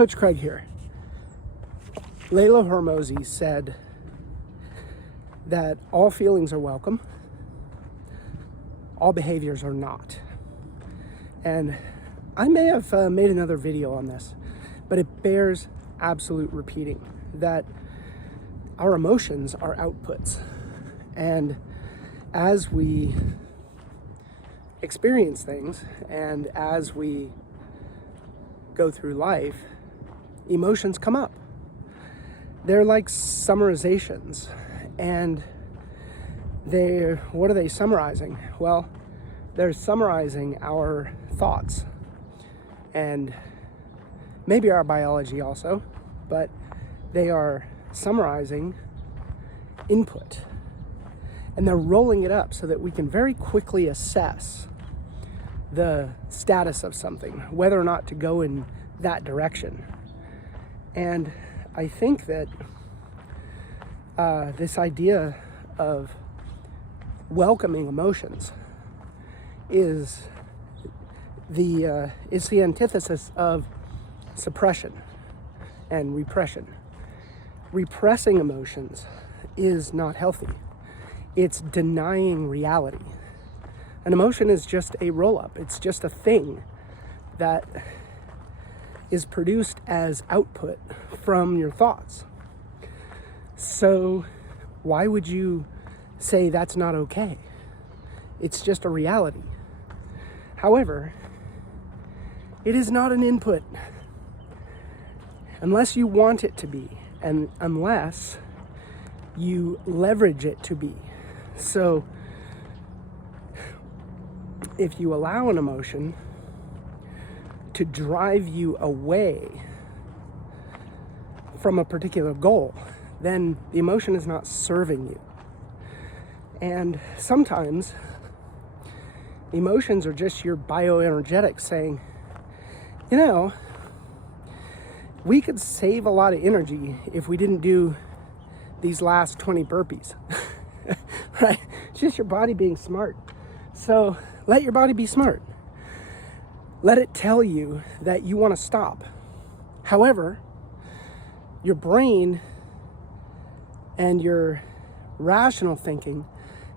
Coach Craig here. Leila Hormozi said that all feelings are welcome, all behaviors are not. And I may have made another video on this, but it bears absolute repeating that our emotions are outputs. And as we experience things and as we go through life, emotions come up. They're like summarizations. And what are they summarizing? Well, they're summarizing our thoughts and maybe our biology also, but they are summarizing input. And they're rolling it up so that we can very quickly assess the status of something, whether or not to go in that direction. And I think that this idea of welcoming emotions is the antithesis of suppression and repression. Repressing emotions is not healthy. It's denying reality. An emotion is just a roll-up. It's just a thing that is produced as output from your thoughts. So why would you say that's not okay? It's just a reality. However, it is not an input unless you want it to be, and unless you leverage it to be. So if you allow an emotion to drive you away from a particular goal, then the emotion is not serving you. And sometimes emotions are just your bioenergetics saying, you know, we could save a lot of energy if we didn't do these last 20 burpees. Right? It's just your body being smart. So let your body be smart. Let it tell you that you want to stop. However, your brain and your rational thinking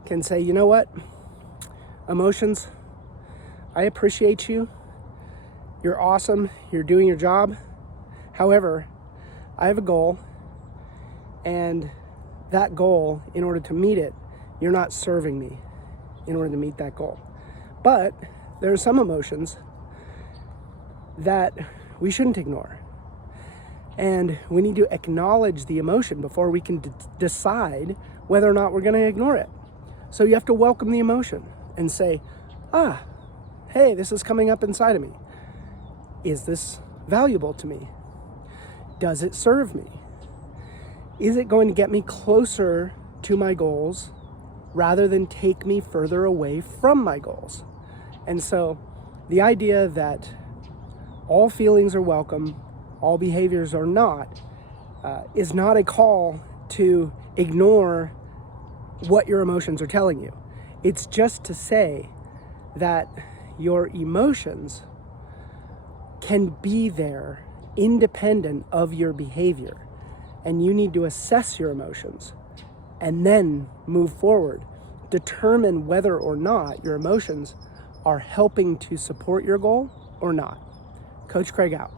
can say, you know what? Emotions, I appreciate you. You're awesome. You're doing your job. However, I have a goal, and that goal, in order to meet it, you're not serving me in order to meet that goal. But there are some emotions that we shouldn't ignore. And we need to acknowledge the emotion before we can decide whether or not we're going to ignore it. So you have to welcome the emotion and say, hey, this is coming up inside of me. Is this valuable to me? Does it serve me? Is it going to get me closer to my goals rather than take me further away from my goals? And so the idea that all feelings are welcome, all behaviors are not, is not a call to ignore what your emotions are telling you. It's just to say that your emotions can be there independent of your behavior, and you need to assess your emotions and then move forward. Determine whether or not your emotions are helping to support your goal or not. Coach Craig out.